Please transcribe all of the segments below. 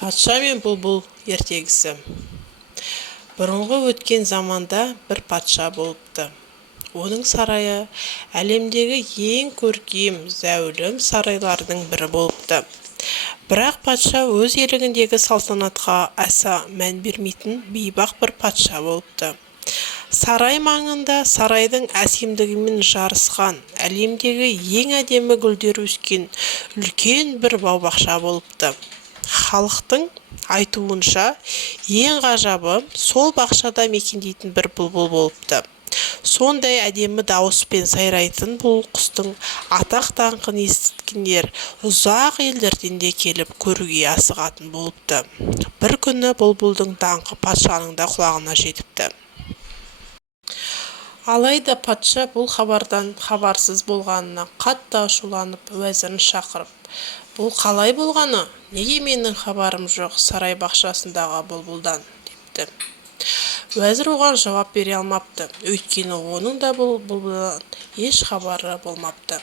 Патша мен бұлбұл ертегісі. Бұрынғы өткен заманда бір патша болыпты. Оның сарайы әлемдегі ең көркем, зәулім сарайлардың бірі болыпты. Бірақ патша өз елігіндегі салтанатқа аса мән бермейтін бейбақ бір патша болыпты. Сарай маңында сарайдың әсемдігімен жарысқан, әлемдегі ең әдемі гүлдер өскен үлкен бір бау-бақша болыпты. Халықтың айтуынша ең ғажабы сол бақшада мекендейтін бір бұлбұл болыпты. Сондай әдемі дауыспен сайрайтын бұл құстың атақ-даңқын естіткендер ұзақ елдерден де келіп көруге асығатын болыпты. Бір күні бұлбұлдың даңқы патшаның да құлағына жетіпті. Алайда патша бұл хабардан хабарсыз болғанына қатты ашуланып, уәзірін шақырып, «Бұл қалай болғаны? Неге менің хабарым жоқ сарай бақшасындағы бұлбұлдан?» депті. Уәзір оған жауап бере алмапты, өйткені оның да бұлбұлдан еш хабары болмапты.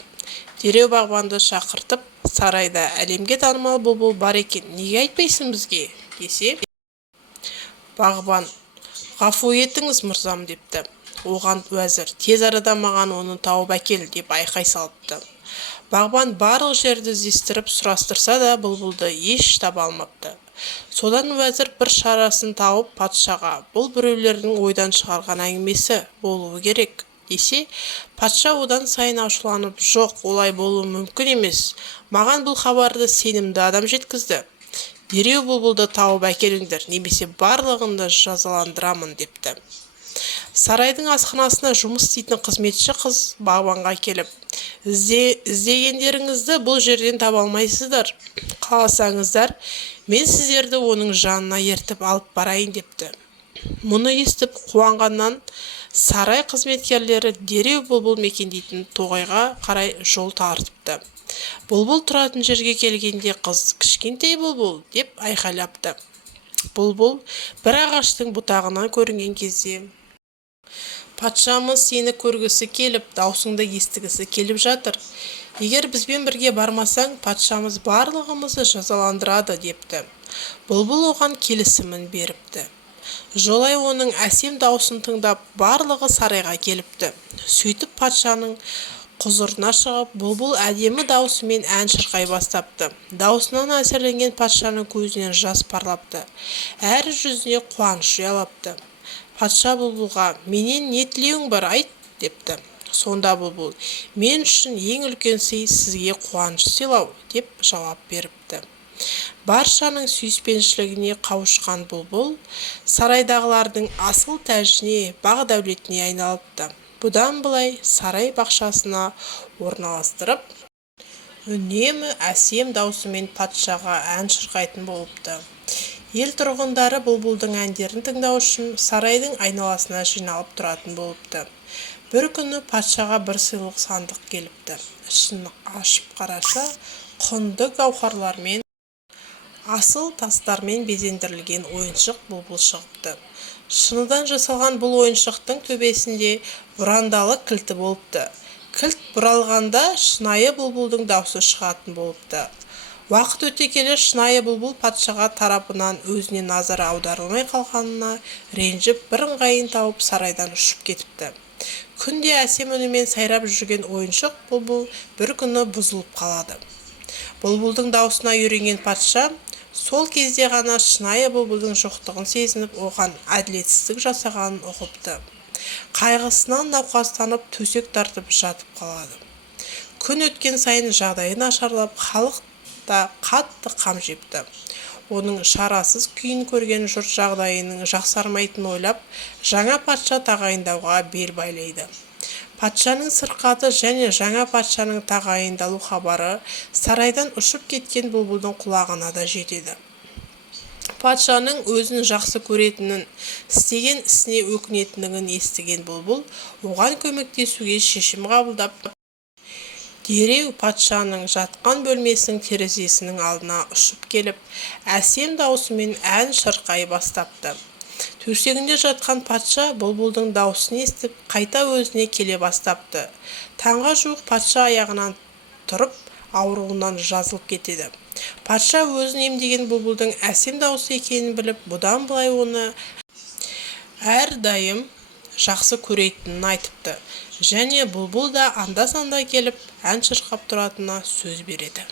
Дереу бағбанды шақыртып, «Сарайда әлемге танымал бұлбұл бар екен, неге айтпайсың бізге?» десе, бағбан, «Ғафу етіңіз мырзам» депті. Оған уәзір, «Тез арада маған оны тауып әкел» деп айқай салыпты. Бағбан барлық жерді іздестіріп сұрастырса да бұлбұлды еш таба алмапты. Содан уәзір бір шарасын тауып патшаға, «Бұл біреулердің ойдан шығарған әңгімесі болуы керек» десе, патша одан сайын ашуланып, «Жоқ, олай болуы мүмкін емес. Маған бұл хабарды сенімді адам жеткізді. Дереу бұлбұлды тауып әкеліңдер, немесе барлығынды жазаландырамын» депті. Сарайдың асханасына жұмыс істейтін қызметші қыз бағбанға келіп, «Іздегендеріңізді бұл жерден таба алмайсыздар. Қаласаңыздар, мен сіздерді оның жанына ертіп алып барайын» депті. Мұны естіп қуанғаннан сарай қызметкерлері дереу бұлбұл мекендейтін тоғайға қарай жол тартыпты. Бұлбұл тұратын жерге келгенде қыз, «Кішкентай бұлбұл» деп айқайлапты. Бұлбұл бір ағаштың бұтағынан көрінген кезде, «Патшамыз сені көргісі келіп, даусыңды естігісі келіп жатыр. Егер бізбен бірге бармасаң, патшамыз барлығымызды жазаландырады» депті. Бұлбұл оған келісімін беріпті. Жолай оның әсем даусын тыңдап, барлығы сарайға келіпті. Сөйтіп патшаның құзырына шығып, бұлбұл әдемі даусымен ән шырқай бастапты. Даусынан әсерленген патшаның көзінен жас парлапты. Әр жүзіне қуаныш ұялапты. Патша бұлбұлға, «Менен не тілеуің бар, айт» депті. Сонда бұлбұл, «Мен үшін ең үлкен сый сізге қуаныш сыйлау» деп жауап беріпті. Баршаның сүйіспеншілігіне қауышқан бұлбұл сарайдағылардың асыл тәжіне, бақ-дәулетіне айналыпты. Бұдан былай сарай бақшасына орналастырып, үнемі әсем даусымен патшаға ән шырқайтын болыпты. Ел тұрғындары бұлбұлдың әндерін тыңдау үшін сарайдың айналасына жиналып тұратын болыпты. Бір күні патшаға бір сыйлық сандық келіпті. Ішін ашып қараса, құнды гауһарлармен, асыл тастармен безендірілген ойыншық бұлбұл шығыпты. Шыныдан жасалған бұл ойыншықтың төбесінде бұрандалы кілті болыпты. Кілт бұралғанда шынайы бұлбұлдың даусы шығатын болыпты. Уақыт өте келе шынайы бұлбұл патшаға тарапынан өзіне назар аударылмай қалғанына ренжіп, бір ыңғайын тауып сарайдан ұшып кетіпті. Күнде әсем үнімен сайрап жүрген ойыншық бұлбұл бір күні бұзылып қалады. Бұлбұлдың даусына үйренген патша сол кезде ғана шынайы бұлбұлдың жоқтығын сезініп, оған әділетсіздік жасағанын ұғыпты. Қайғысынан науқастанып, төсек тартып жатып қалады. Күн өткен сайын жағдайы нашарлап, халық да қатты қам жепті. Оның шарасыз күйін көрген жұрт жағдайының жақсармайтынын ойлап, жаңа патша тағайындауға бел байлайды. Патшаның сырқаты және жаңа патшаның тағайындалу хабары сарайдан ұшып кеткен бұлбұлдың құлағына да жетеді. Патшаның өзін жақсы көретінін, істеген ісіне өкінетіндігін естіген бұлбұл оған көмектесуге шешім қабылдап, дереу патшаның жатқан бөлмесінің терезесінің алдына ұшып келіп, әсем даусымен ән шырқай бастапты. Төсегінде жатқан патша бұлбұлдың даусын естіп, қайта өзіне келе бастапты. Таңға жуық патша аяғынан тұрып, ауруынан жазылып кетеді. Патша өзін емдеген бұлбұлдың әсем дауысы екенін біліп, бұдан былай оны әрдайым жақсы көретінін айтыпты. Және бұлбұл да анда-санда келіп ән шырқап тұратынына сөз береді.